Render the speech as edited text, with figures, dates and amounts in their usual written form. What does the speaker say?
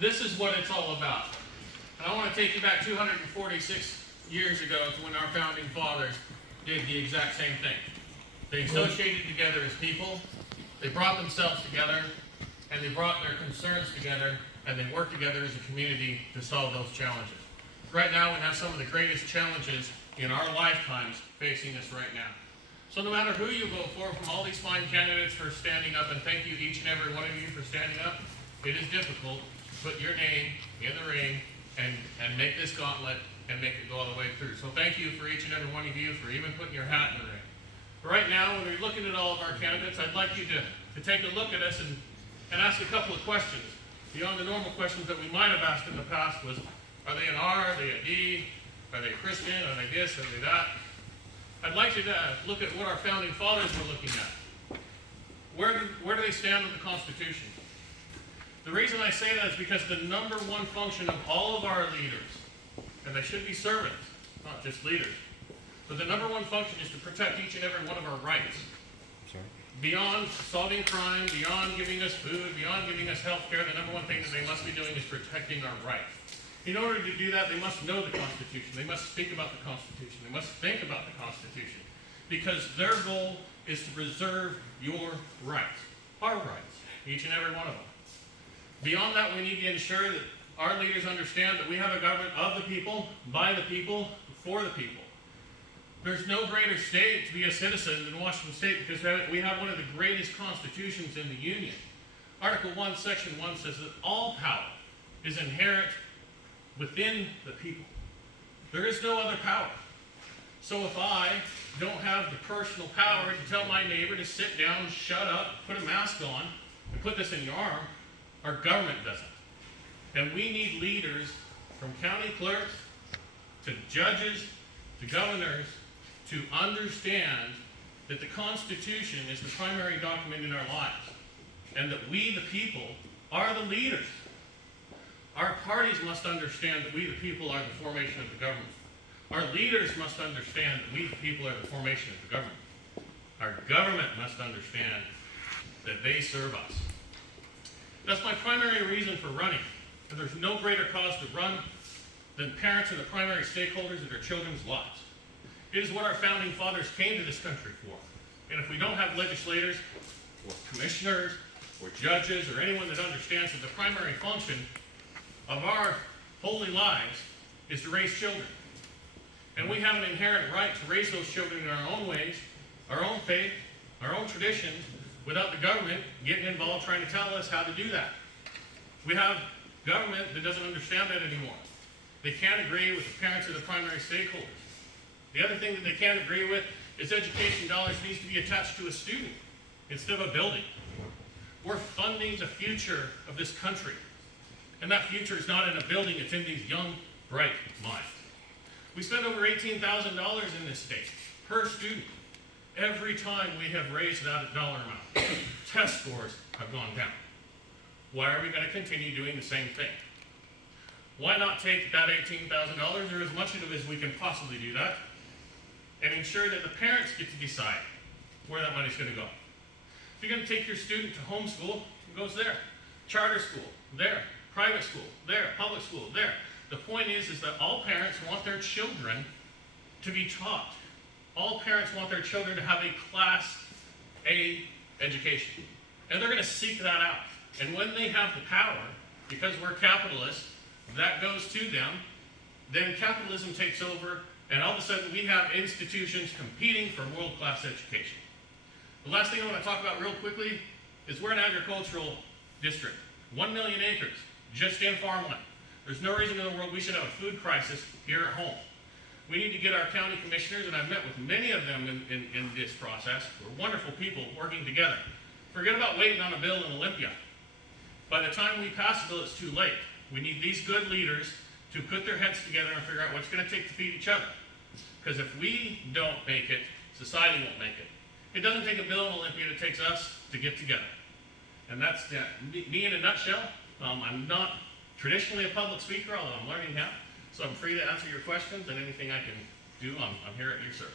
This is what it's all about. And I want to take you back 246 years ago to when our founding fathers did the exact same thing. They associated together as people, they brought themselves together, and they brought their concerns together, and they worked together as a community to solve those challenges. Right now, we have some of the greatest challenges in our lifetimes facing us right now. So no matter who you vote for, from all these fine candidates for standing up, and thank you each and every one of you for standing up, it is difficult to put your name in the ring and make this gauntlet and make it go all the way through. So thank you for each and every one of you for even putting your hat in the ring. Right now, when we're looking at all of our candidates, I'd like you to take a look at us and ask a couple of questions. Beyond the normal questions that we might have asked in the past was, are they an R, are they a D, are they Christian, are they this, are they that? I'd like you to look at what our founding fathers were looking at. Where do they stand with the Constitution? The reason I say that is because the number one function of all of our leaders, and they should be servants, not just leaders, but the number one function is to protect each and every one of our rights. Beyond solving crime, beyond giving us food, beyond giving us health care, the number one thing that they must be doing is protecting our rights. In order to do that, they must know the Constitution. They must speak about the Constitution. They must think about the Constitution. Because their goal is to preserve your rights, our rights, each and every one of them. Beyond that, we need to ensure that our leaders understand that we have a government of the people, by the people, for the people. There's no greater state to be a citizen than Washington State because we have one of the greatest constitutions in the Union. Article 1, Section 1 says that all power is inherent within the people. There is no other power. So if I don't have the personal power to tell my neighbor to sit down, shut up, put a mask on, and put this in your arm, our government doesn't. And we need leaders from county clerks to judges to governors to understand that the Constitution is the primary document in our lives and that we, the people, are the leaders. Our parties must understand that we, the people, are the formation of the government. Our leaders must understand that we, the people, are the formation of the government. Our government must understand that they serve us. That's my primary reason for running. And there's no greater cause to run than parents are the primary stakeholders of their children's lives. It is what our founding fathers came to this country for. And if we don't have legislators or commissioners or judges or anyone that understands that the primary function of our holy lives is to raise children. And we have an inherent right to raise those children in our own ways, our own faith, our own traditions, without the government getting involved trying to tell us how to do that. We have government that doesn't understand that anymore. They can't agree with the parents of the primary stakeholders. The other thing that they can't agree with is education dollars needs to be attached to a student instead of a building. We're funding the future of this country. And that future is not in a building, it's in these young, bright minds. We spend over $18,000 in this state per student. Every time we have raised that dollar amount, test scores have gone down. Why are we going to continue doing the same thing? Why not take that $18,000 or as much of it as we can possibly do that and ensure that the parents get to decide where that money's going to go? If you're going to take your student to homeschool, it goes there. Charter school, there. Private school, there. Public school, there. The point is that all parents want their children to be taught. All parents want their children to have a Class A education. And they're going to seek that out. And when they have the power, because we're capitalists, that goes to them, then capitalism takes over, and all of a sudden we have institutions competing for world-class education. The last thing I want to talk about real quickly is we're an agricultural district. 1 million acres, just in farmland. There's no reason in the world we should have a food crisis here at home. We need to get our county commissioners, and I've met with many of them in this process. We're wonderful people working together. Forget about waiting on a bill in Olympia. By the time we pass a bill, it's too late. We need these good leaders to put their heads together and figure out what's going to take to feed each other. Because if we don't make it, society won't make it. It doesn't take a bill in Olympia, it takes us to get together. And that's me in a nutshell. I'm not traditionally a public speaker, although I'm learning how. So I'm free to answer your questions, and anything I can do, I'm here at your service.